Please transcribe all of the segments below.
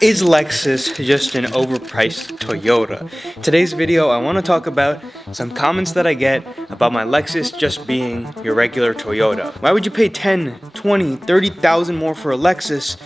Is Lexus just an overpriced Toyota? In today's video, I want to talk about some comments that I get about my Lexus just being your regular Toyota. Why would you pay 10, 20, 30,000 more for a Lexus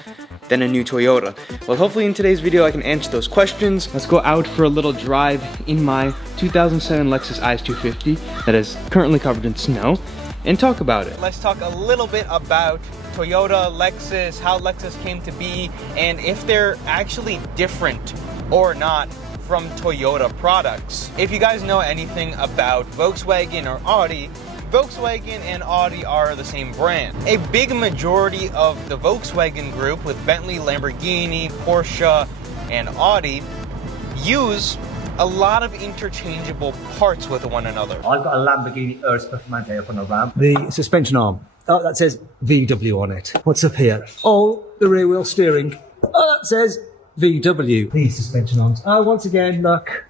than a new Toyota? Well, hopefully in today's video I can answer those questions. Let's go out for a little drive in my 2007 Lexus IS250 that is currently covered in snow and talk about it. Let's talk a little bit about Toyota, Lexus, how Lexus came to be, and if they're actually different or not from Toyota products. If you guys know anything about Volkswagen or Audi, Volkswagen and Audi are the same brand. A big majority of the Volkswagen group with Bentley, Lamborghini, Porsche, and Audi use a lot of interchangeable parts with one another. I've got a Lamborghini Urus Performante up on a ramp. The suspension arm, oh, that says VW on it. What's up here? Oh, the rear wheel steering. Oh, that says VW. These suspension arms. Oh, once again, look.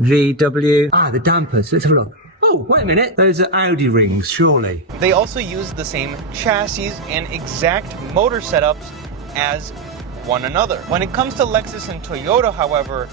VW. Ah, the dampers. Let's have a look. Oh, wait a minute. Those are Audi rings, surely. They also use the same chassis and exact motor setups as one another. When it comes to Lexus and Toyota, however,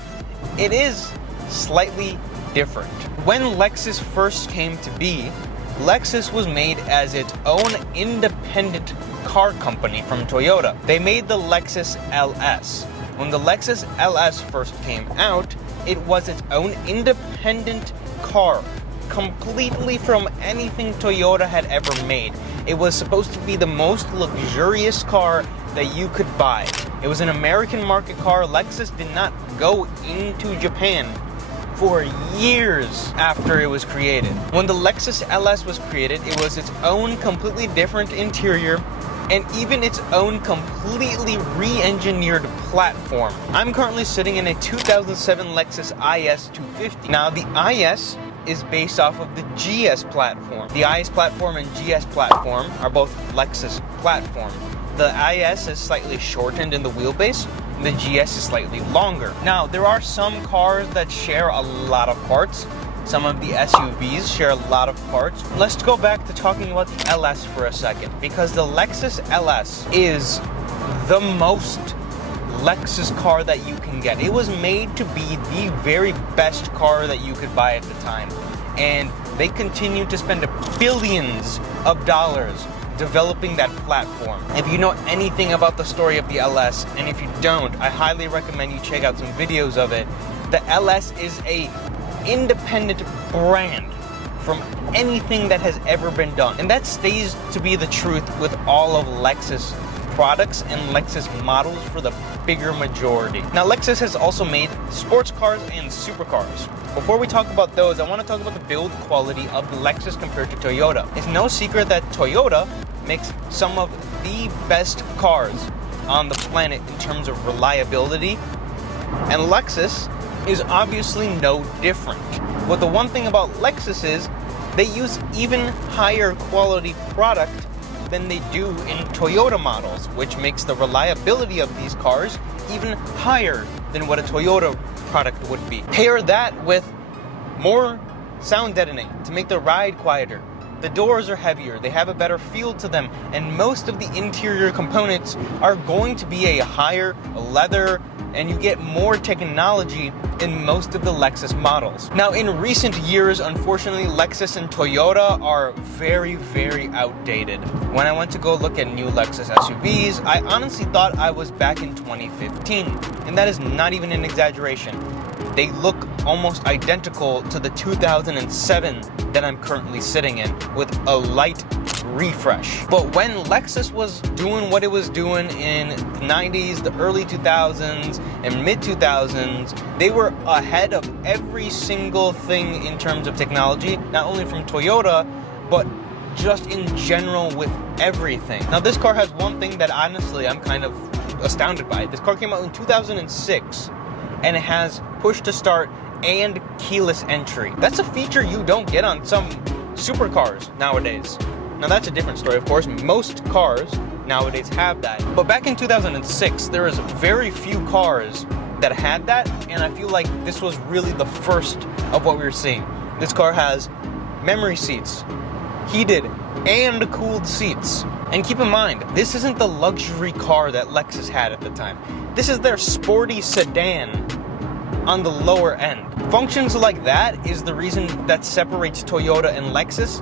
it is slightly different. When Lexus first came to be, Lexus was made as its own independent car company from Toyota. They made the Lexus LS. When the Lexus LS first came out, it was its own independent car, completely from anything Toyota had ever made. It was supposed to be the most luxurious car that you could buy. It was an American market car. Lexus did not go into Japan for years after it was created. When the Lexus LS was created, it was its own completely different interior and even its own completely re-engineered platform. I'm currently sitting in a 2007 Lexus IS 250. Now the IS is based off of the GS platform. The IS platform and GS platform are both Lexus platform. The IS is slightly shortened in the wheelbase, the GS is slightly longer. Now, there are some cars that share a lot of parts. Some of the SUVs share a lot of parts. Let's go back to talking about the LS for a second, because the Lexus LS is the most Lexus car that you can get. It was made to be the very best car that you could buy at the time. And they continue to spend billions of dollars developing that platform. If you know anything about the story of the LS, and if you don't, I highly recommend you check out some videos of it. The LS is a independent brand from anything that has ever been done. And that stays to be the truth with all of Lexus products and Lexus models for the bigger majority. Now, Lexus has also made sports cars and supercars. Before we talk about those, I want to talk about the build quality of the Lexus compared to Toyota. It's no secret that Toyota makes some of the best cars on the planet in terms of reliability, and Lexus is obviously no different. But the one thing about Lexus is they use even higher quality product than they do in Toyota models, which makes the reliability of these cars even higher than what a Toyota product would be. Pair that with more sound deadening to make the ride quieter. The doors are heavier, they have a better feel to them, and most of the interior components are going to be a higher leather, and you get more technology in most of the Lexus models. Now, in recent years, unfortunately, Lexus and Toyota are very, very outdated. When I went to go look at new Lexus SUVs, I honestly thought I was back in 2015, and that is not even an exaggeration. They look almost identical to the 2007 that I'm currently sitting in, with a light refresh. But when Lexus was doing what it was doing in the 90s, the early 2000s, and mid 2000s, they were ahead of every single thing in terms of technology, not only from Toyota, but just in general with everything. Now, this car has one thing that honestly I'm kind of astounded by. This car came out in 2006, and it has push to start and keyless entry. That's a feature you don't get on some supercars nowadays. Now, that's a different story, of course. Most cars nowadays have that. But back in 2006, there was very few cars that had that, and I feel like this was really the first of what we were seeing. This car has memory seats, heated and cooled seats. And keep in mind, this isn't the luxury car that Lexus had at the time. This is their sporty sedan on the lower end. Functions like that is the reason that separates Toyota and Lexus,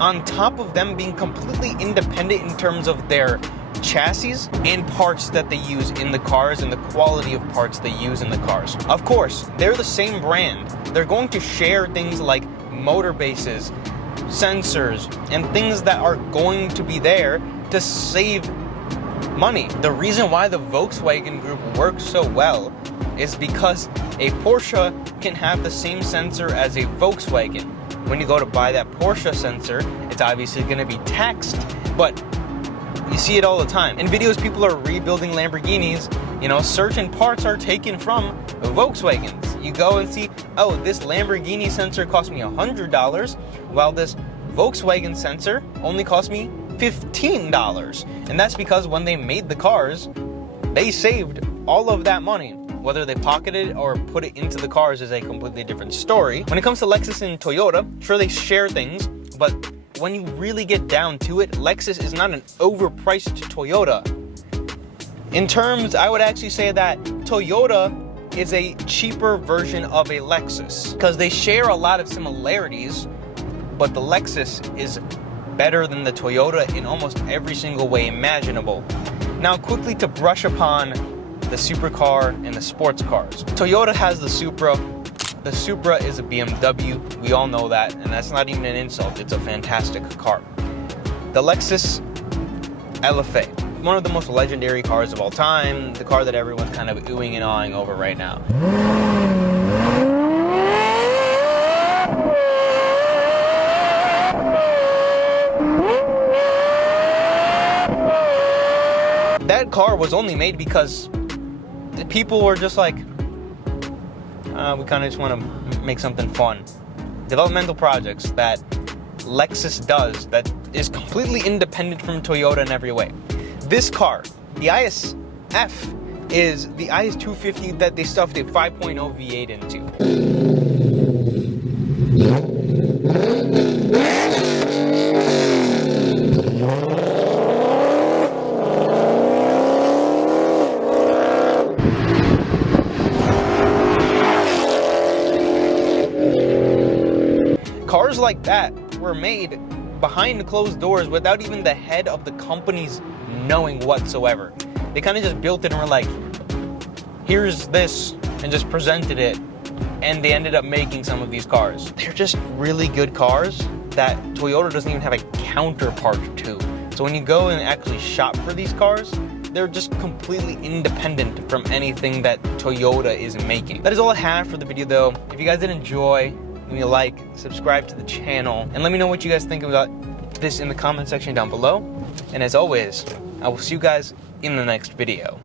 on top of them being completely independent in terms of their chassis and parts that they use in the cars and the quality of parts they use in the cars. Of course, they're the same brand. They're going to share things like motor bases, sensors, and things that are going to be there to save money. The reason why the Volkswagen Group works so well is because a Porsche can have the same sensor as a Volkswagen. When you go to buy that Porsche sensor, it's obviously going to be taxed, but you see it all the time. In videos, people are rebuilding Lamborghinis, you know, certain parts are taken from Volkswagens. You go and see, oh, this Lamborghini sensor cost me $100, while this Volkswagen sensor only cost me $15. And that's because when they made the cars, they saved all of that money. Whether they pocketed or put it into the cars is a completely different story. When it comes to Lexus and Toyota, sure, they share things, but when you really get down to it, Lexus is not an overpriced Toyota. In terms, I would actually say that Toyota is a cheaper version of a Lexus because they share a lot of similarities, but the Lexus is better than the Toyota in almost every single way imaginable. Now, quickly to brush upon the supercar and the sports cars. Toyota has the Supra. The Supra is a BMW. We all know that, and that's not even an insult. It's a fantastic car. The Lexus LFA, one of the most legendary cars of all time, the car that everyone's kind of oohing and awing over right now. That car was only made because the people were just like, we kind of just want to make something fun. Developmental projects that Lexus does that is completely independent from Toyota in every way. This car, the ISF, is the IS250 that they stuffed a 5.0 V8 into. Cars like that were made behind closed doors without even the head of the companies knowing whatsoever. They kind of just built it and were like, here's this, and just presented it, and they ended up making some of these cars. They're just really good cars that Toyota doesn't even have a counterpart to. So when you go and actually shop for these cars, they're just completely independent from anything that Toyota is making. That is all I have for the video though. If you guys did enjoy, give me a like, subscribe to the channel, and let me know what you guys think about this in the comment section down below. And as always, I will see you guys in the next video.